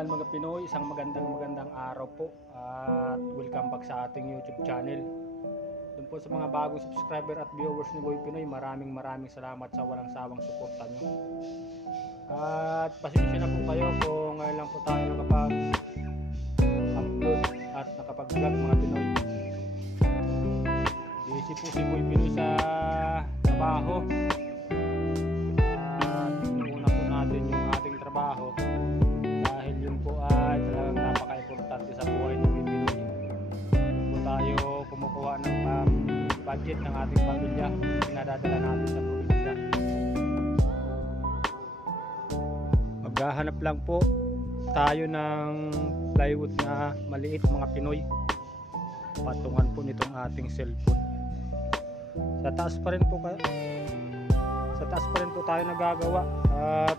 kababayan mga Pinoy, isang magandang araw po at welcome back sa ating YouTube channel. Doon po sa mga bagong subscriber at viewers ni Boy Pinoy, maraming salamat sa walang sawang suporta nyo. At pasensya na po kayo kung ngayon lang po tayo nakapag-upload at nakapag-vlog mga Pinoy. Busy po si Boy Pinoy sa trabaho. At inuuna po natin yung ating trabaho dahil yun po ay talagang napaka-importante sa buhay ng Boy Pinoy. Po tayo kumukuha ng budget ng ating pamilya, pinadadala natin sa probinsya. Maghahanap lang po tayo ng plywood na maliit mga Pinoy, patungan po nitong ating cellphone. Sa taas pa rin po tayo nagagawa at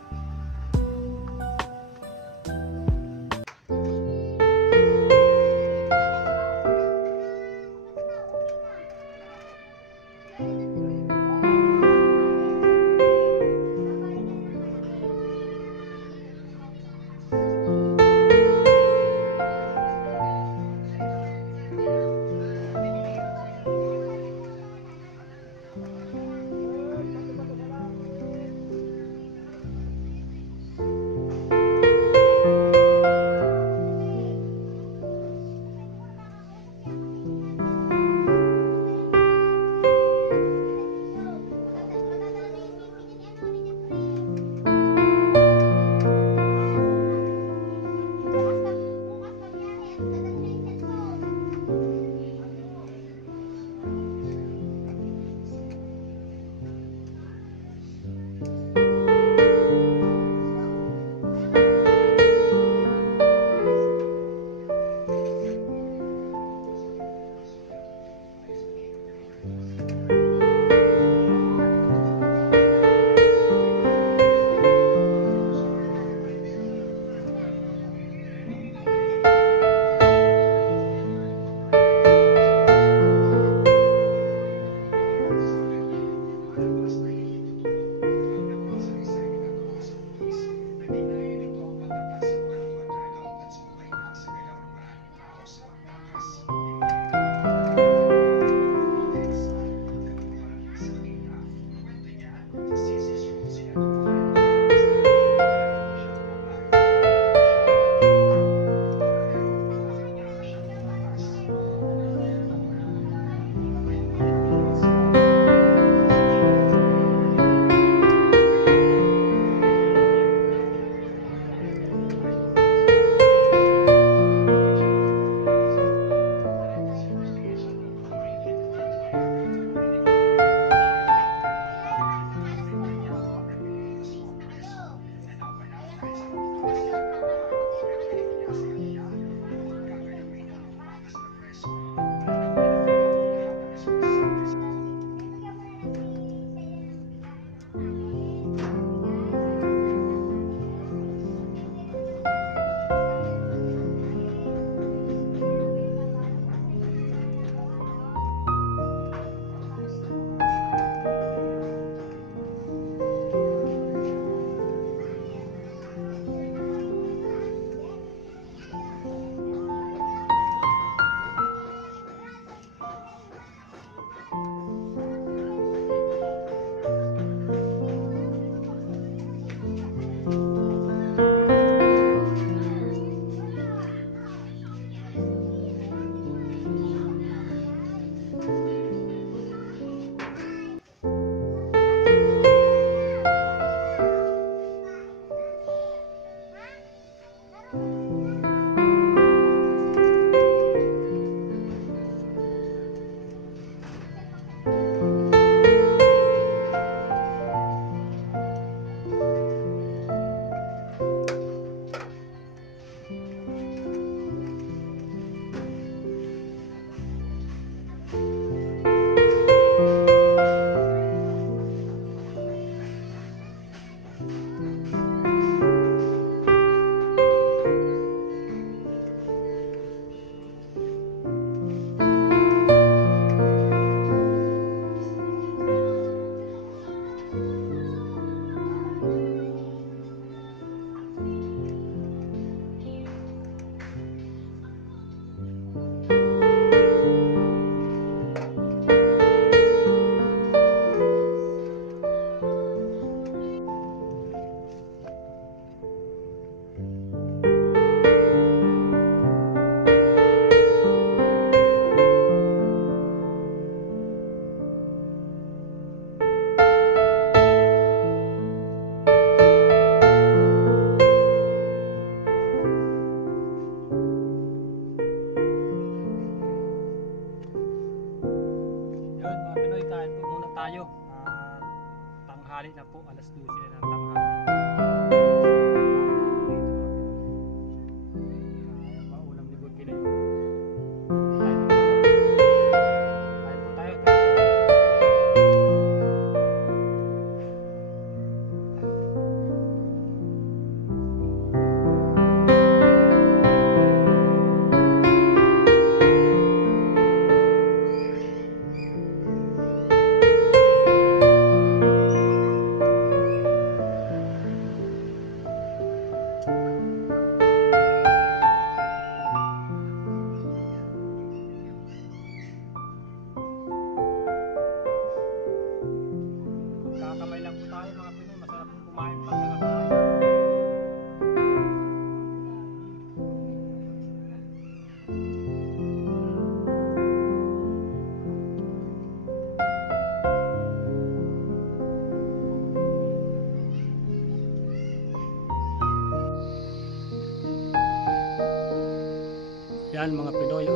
Yan mga Pinoy,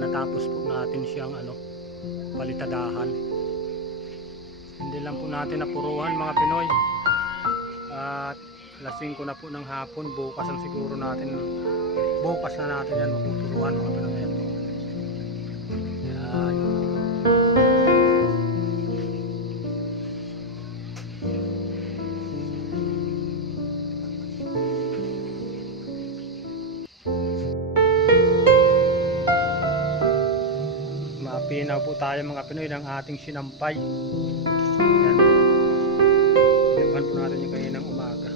natapos po natin siyang palitadahan. Hindi lang po natin napuruhan mga Pinoy. At alas 5 na po ng hapon, bukas na natin yan maputuruan mga Pinoy. Yan po. Yan. Mapinaw po tayo mga Pinoy ng ating sinampay. Yan po. Pinapan po natin yung kaninang umaga.